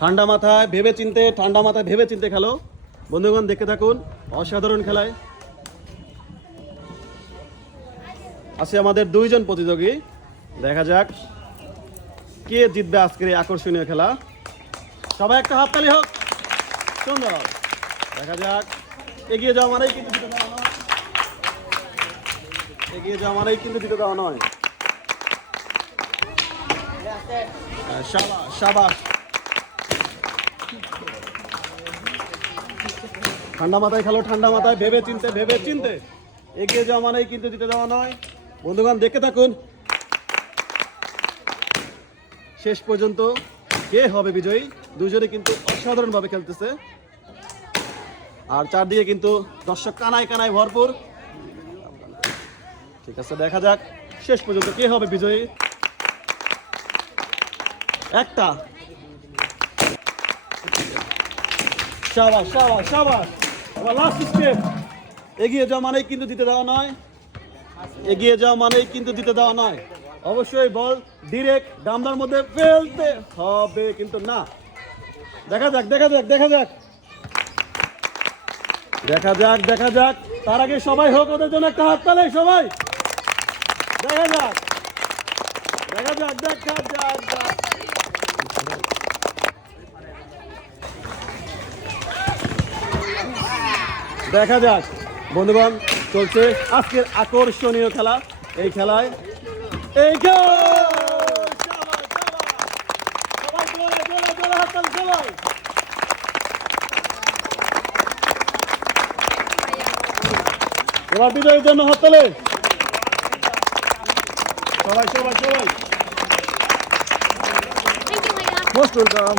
ঠান্ডা মাথায় ভেবে চিনতে খেলো বন্ধুগণ, দেখতে থাকুন অসাধারণ খেলায়। আছে আমাদের দুইজন প্রতিযোগী, দেখা যাক কে জিতবে আজকের এই আকর্ষণীয় খেলা। সবাই একটা হাততালি হোক, সুন্দর। দেখা যাক, এগিয়ে যাওয়া মানেই কিন্তু দিতে দেওয়া নয়, এগিয়ে যাওয়া মানেই কিন্তু দিতে দেওয়া নয়। শাবাশ শাবাশ। ঠান্ডা মাথায় খেলো, ঠান্ডা মাথায় ভেবে চিনতে এগিয়ে যাওয়া মানেই কিন্তু দিতে দেওয়া নয়। বন্ধুগণ দেখতে থাকুন শেষ পর্যন্ত কে হবে বিজয়ী। দুজনে কিন্তু অসাধারণভাবে খেলতেছে, আর চারদিকে কিন্তু দর্শক কানায় কানায় ভরপুর। ঠিক আছে, দেখা যাক শেষ পর্যন্ত কে হবে বিজয়ী। একটা, শাবাশ শাবাশ শাবাশ। আবার লাস্ট স্টেপ, এগিয়ে যাওয়া মানেই কিন্তু দিতে দেওয়া নয়, এগিয়ে যাওয়া মানেই কিন্তু দিতে দেওয়া নয়। অবশ্যই বল ডিরেক্ট গামলার মধ্যে ফেলতে হবে, কিন্তু না। দেখা যাক দেখা যাক দেখা যাক দেখা যাক দেখা যাক। তার আগে সবাই হোক ওদের জন্য একটা হাততালি সবাই। দেখা যাক দেখা যাক দেখা যাক। দেখা যাক বন্ধুগণ, চলছে আজকের আকর্ষণীয় খেলা। এই খেলায় এই এবার বিজয়ীর জন্য হাততালি সবাই সবাই সবাই। Most welcome.